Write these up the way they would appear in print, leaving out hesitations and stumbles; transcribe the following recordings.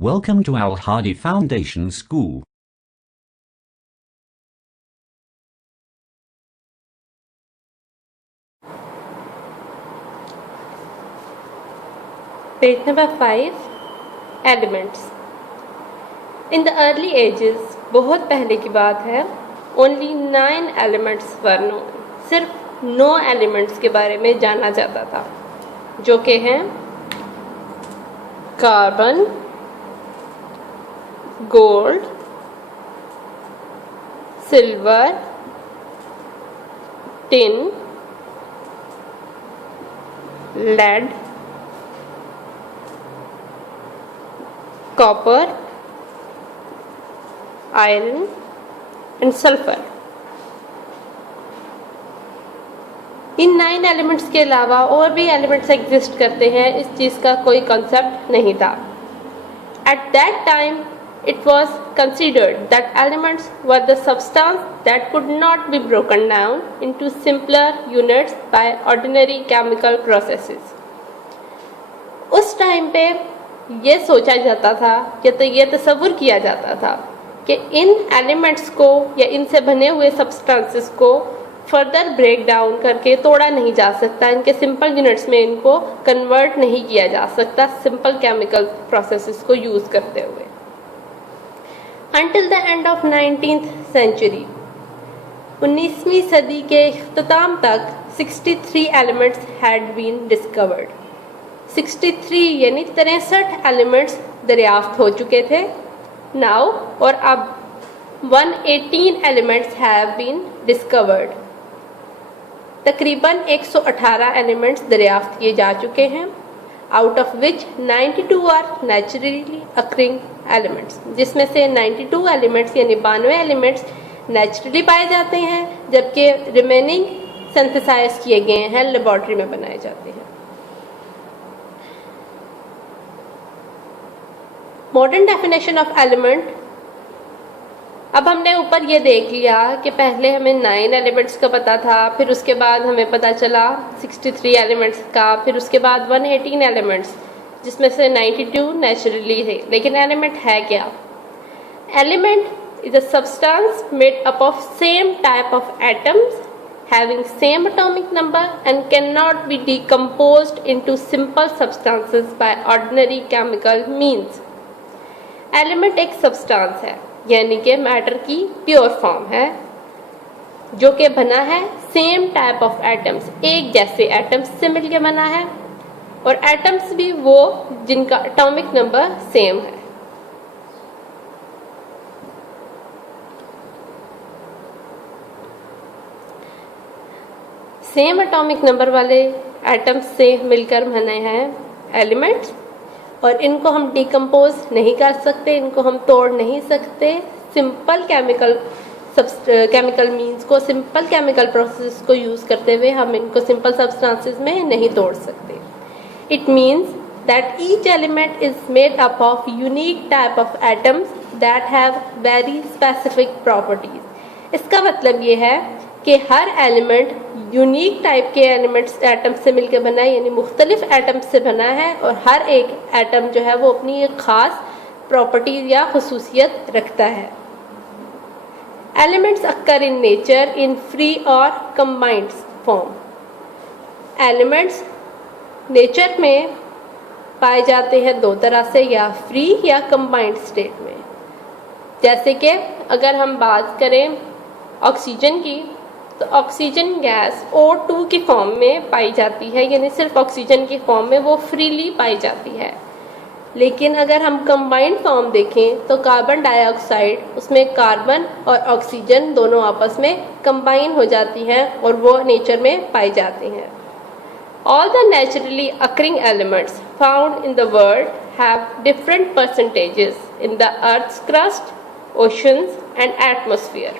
Welcome to Al Hadi Foundation School. Page number 5, Elements. In the early ages, बहुत पहले की बात है, only 9 elements were known. सिर्फ 9 elements के बारे में जाना जाता था, जो कि हैं carbon, gold, silver, tin, lead, copper, iron and sulphur. इन 9 एलिमेंट्स के अलावा और भी एलिमेंट्स एग्जिस्ट करते हैं, इस चीज़ का कोई कॉन्सेप्ट नहीं था. At that time it was considered that elements were the substance that could not be broken down into simpler units by ordinary chemical processes. उस टाइम पे ये सोचा जाता था या तो ये तस्वुर किया जाता था कि इन एलिमेंट्स को या इनसे बने हुए सब्सटेंसेस को फर्दर ब्रेक डाउन करके तोड़ा नहीं जा सकता, इनके सिंपल यूनिट्स में इनको कन्वर्ट नहीं किया जा सकता सिंपल केमिकल प्रोसेसेस को यूज़ करते हुए. Until the end of 19th century, 19वीं सदी के इख्तिताम तक 63 elements had been discovered. 63 यानी 63 elements दरियाफ्त हो चुके थे. Now और अब 118 elements have been discovered. तकरीबन 118 elements दरियाफ्त किए जा चुके हैं, out of which 92 are naturally occurring elements, जिसमें से 92 एलिमेंट्स यानी 92 एलिमेंट्स नेचुरली पाए जाते हैं, जबकि रिमेनिंग सिंथेसाइज किए गए हैं, लेबोरेटरी में बनाए जाते हैं. Modern definition of element. अब हमने ऊपर ये देख लिया कि पहले हमें 9 एलिमेंट्स का पता था, फिर उसके बाद हमें पता चला 63 एलिमेंट्स का, फिर उसके बाद 118 एलिमेंट्स, जिसमें से 92 नेचुरली है. लेकिन एलिमेंट है क्या? Element is a substance made up of same type of atoms having same atomic number and can not be decomposed into simple substances by ordinary chemical means. Element एक substance है, यानी कि matter की pure form है, जो कि बना है सेम टाइप ऑफ एटम्स, एक जैसे एटम्स से मिलकर बना है, और एटम्स भी वो जिनका एटॉमिक नंबर सेम है. सेम एटॉमिक नंबर वाले एटम्स से मिलकर बने हैं एलिमेंट्स, और इनको हम डिकम्पोज नहीं कर सकते, इनको हम तोड़ नहीं सकते. सिंपल केमिकल मीन्स को, सिंपल केमिकल प्रोसेस को यूज़ करते हुए हम इनको सिंपल सब्सटेंसेस में नहीं तोड़ सकते. It means that each element is made up of unique type of atoms that have very specific properties. इसका मतलब ये है कि हर एलिमेंट यूनिक टाइप के एटम से मिलकर बना है, यानी मुख्तलिफ एटम से बना है, और हर एक एटम जो है वो अपनी एक ख़ास प्रॉपर्टी या खसूसियत रखता है. Elements occur in nature in free और कंबाइंड फॉर्म. एलिमेंट्स नेचर में पाए जाते हैं दो तरह से, या फ्री या कंबाइंड स्टेट में. जैसे कि अगर हम बात करें ऑक्सीजन की, तो ऑक्सीजन गैस O2 की फॉर्म में पाई जाती है, यानी सिर्फ ऑक्सीजन की फॉर्म में वो फ्रीली पाई जाती है. लेकिन अगर हम कंबाइंड फॉर्म देखें तो कार्बन डाइऑक्साइड, उसमें कार्बन और ऑक्सीजन दोनों आपस में कंबाइन हो जाती हैं और वो नेचर में पाई जाती हैं. All the naturally occurring elements found in the world have different percentages in the Earth's crust, oceans and atmosphere.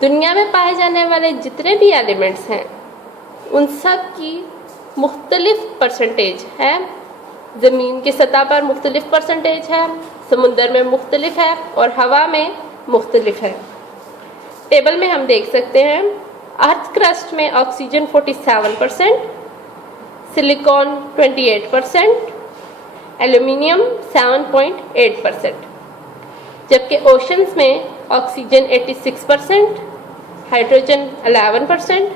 दुनिया में पाए जाने वाले जितने भी एलिमेंट्स हैं, उन सब की मुख्तलिफ परसेंटेज है. ज़मीन की सतह पर मुख्तलिफ परसेंटेज है, समुंदर में मुख्तलिफ है और हवा में मुख्तलिफ है. टेबल में हम देख सकते हैं अर्थ क्रस्ट में ऑक्सीजन 47%, सिलिकॉन 28%, एल्यूमिनियम 7.8%, जबकि ओशंस में ऑक्सीजन 86%, हाइड्रोजन 11%,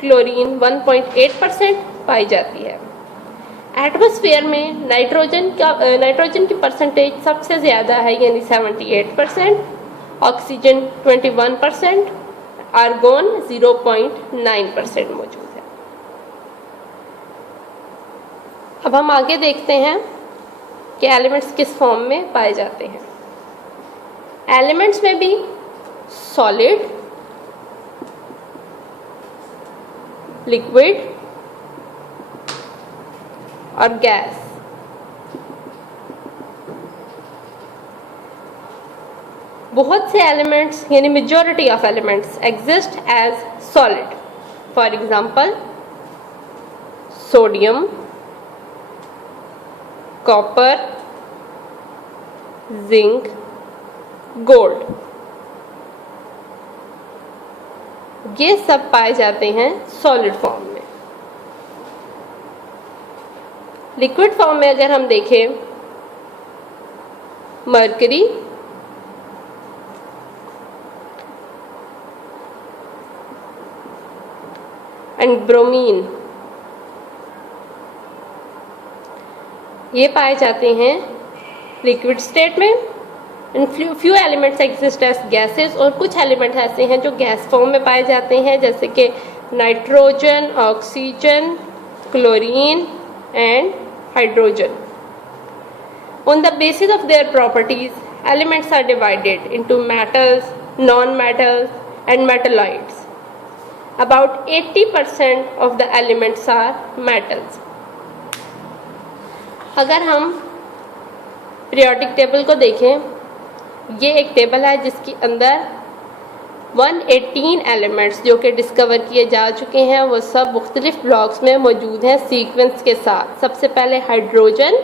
क्लोरीन 1.8% पाई जाती है। एटमॉस्फेयर में नाइट्रोजन की परसेंटेज सबसे ज़्यादा है, यानी 78%, ऑक्सीजन 21%, आर्गोन 0.9% मौजूद है। अब हम आगे देखते हैं कि एलिमेंट्स किस फॉर्म में पाए जाते हैं। एलिमेंट्स में भी सॉलिड, लिक्विड और गैस, बहुत से एलिमेंट्स यानी majority of elements exist as solid. For example sodium, copper, zinc, gold, ये सब पाए जाते हैं सॉलिड फॉर्म में। लिक्विड फॉर्म में अगर हम देखें, मरकरी, एंड ब्रोमीन, ये पाए जाते हैं लिक्विड स्टेट में। And few elements exist as gases, और कुछ एलिमेंट्स ऐसे हैं जो गैस फॉर्म में पाए जाते हैं, जैसे कि nitrogen, oxygen, chlorine and hydrogen. On the basis of their properties, elements are divided into metals, non-metals and metalloids. About 80% of the elements are metals. अगर हम पीरियोडिक टेबल को देखें, ये एक टेबल है जिसके अंदर 118 एलिमेंट्स जो कि डिस्कवर किए जा चुके हैं, वो सब मुख्तलिफ ब्लॉक्स में मौजूद हैं सीक्वेंस के साथ। सबसे पहले hydrogen,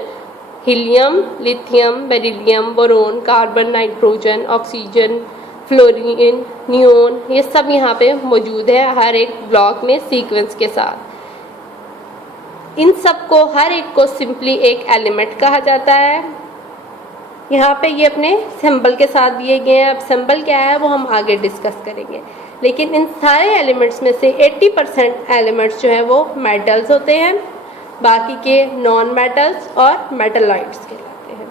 helium, lithium, beryllium, boron, carbon, nitrogen, oxygen, fluorine, neon, ये सब यहाँ पे मौजूद है हर एक ब्लॉक में सीक्वेंस के साथ। इन सब को, हर एक को सिंपली एक एलिमेंट कहा जाता है। यहाँ पे ये अपने सिंबल के साथ दिए गए हैं। अब सिंबल क्या है वो हम आगे डिस्कस करेंगे, लेकिन इन सारे एलिमेंट्स में से 80% एलिमेंट्स जो हैं वो मेटल्स होते हैं, बाकी के नॉन मेटल्स और मेटलॉइड्स कहलाते हैं।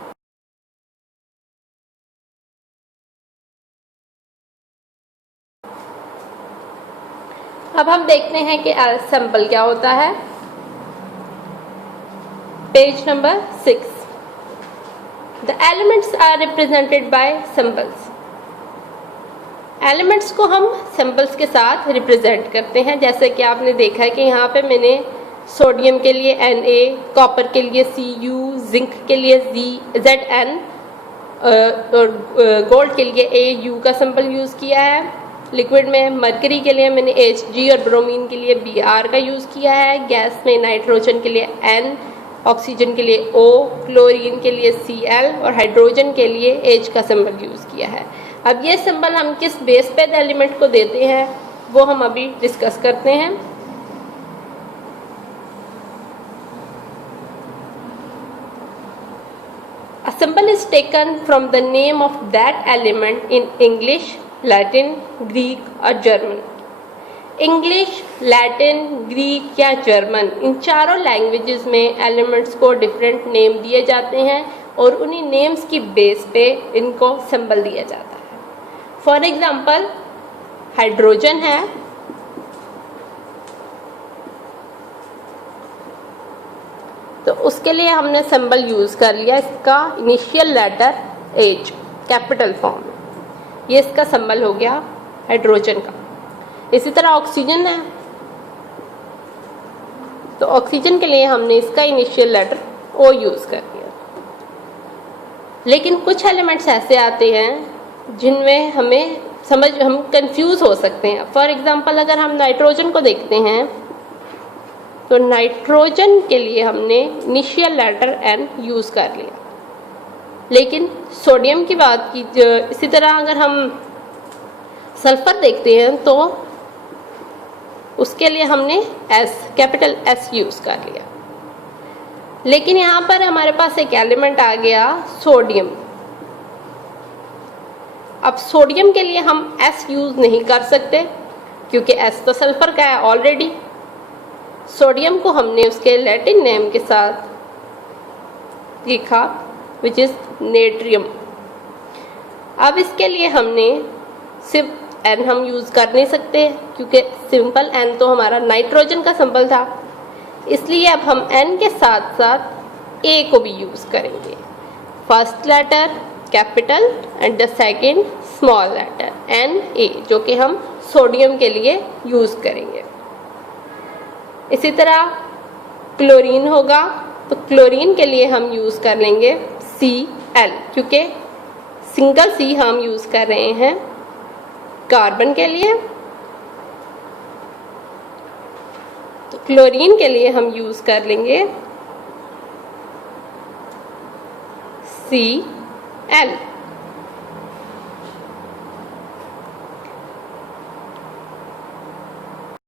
अब हम देखते हैं कि सिंबल क्या होता है। Page number 6। The elements are represented by symbols. Elements को हम सिंबल्स के साथ रिप्रेजेंट करते हैं। जैसे कि आपने देखा है कि यहाँ पे मैंने सोडियम के लिए Na, कॉपर के लिए Cu, जिंक के लिए Zn और गोल्ड के लिए Au का सिंबल यूज़ किया है। लिक्विड में मरकरी के लिए मैंने Hg और ब्रोमीन के लिए Br का यूज़ किया है। गैस में नाइट्रोजन के लिए N, ऑक्सीजन के लिए O, क्लोरीन के लिए Cl और हाइड्रोजन के लिए H का सिंबल यूज़ किया है। अब ये सिंबल हम किस बेस पे एलिमेंट को देते हैं वो हम अभी डिस्कस करते हैं। A symbol is taken from the name of that element in English, Latin, Greek और German. इंग्लिश, लैटिन, ग्रीक या जर्मन, इन चारों लैंग्वेजेस में एलिमेंट्स को डिफरेंट नेम दिए जाते हैं और उन्हीं नेम्स की बेस पे इनको सिंबल दिया जाता है। फॉर एग्जांपल हाइड्रोजन है, तो उसके लिए हमने सिंबल यूज़ कर लिया इसका initial letter H, capital form में। ये इसका सिंबल हो गया हाइड्रोजन का। इसी तरह ऑक्सीजन है, तो ऑक्सीजन के लिए हमने इसका इनिशियल लेटर O यूज़ कर दिया। लेकिन कुछ एलिमेंट्स ऐसे आते हैं जिनमें हम कंफ्यूज हो सकते हैं। फॉर एग्जांपल अगर हम नाइट्रोजन को देखते हैं तो नाइट्रोजन के लिए हमने इनिशियल लेटर N यूज़ कर लिया। लेकिन सोडियम की बात की, इसी तरह अगर हम सल्फर देखते हैं तो उसके लिए हमने S, कैपिटल S यूज़ कर लिया। लेकिन यहाँ पर हमारे पास एक एलिमेंट आ गया सोडियम। अब सोडियम के लिए हम S यूज नहीं कर सकते क्योंकि S तो सल्फर का है ऑलरेडी। सोडियम को हमने उसके लैटिन नेम के साथ लिखा विच इज नेट्रियम। अब इसके लिए हमने सिर्फ N हम यूज कर नहीं सकते क्योंकि सिंपल N तो हमारा नाइट्रोजन का सिंबल था, इसलिए अब हम N के साथ साथ A को भी यूज करेंगे। First letter capital and the second small letter Na, जो कि हम सोडियम के लिए यूज करेंगे। इसी तरह क्लोरीन होगा तो क्लोरीन के लिए हम यूज कर लेंगे Cl, क्योंकि सिंगल C हम यूज कर रहे हैं कार्बन के लिए। तो क्लोरीन के लिए हम यूज कर लेंगे Cl।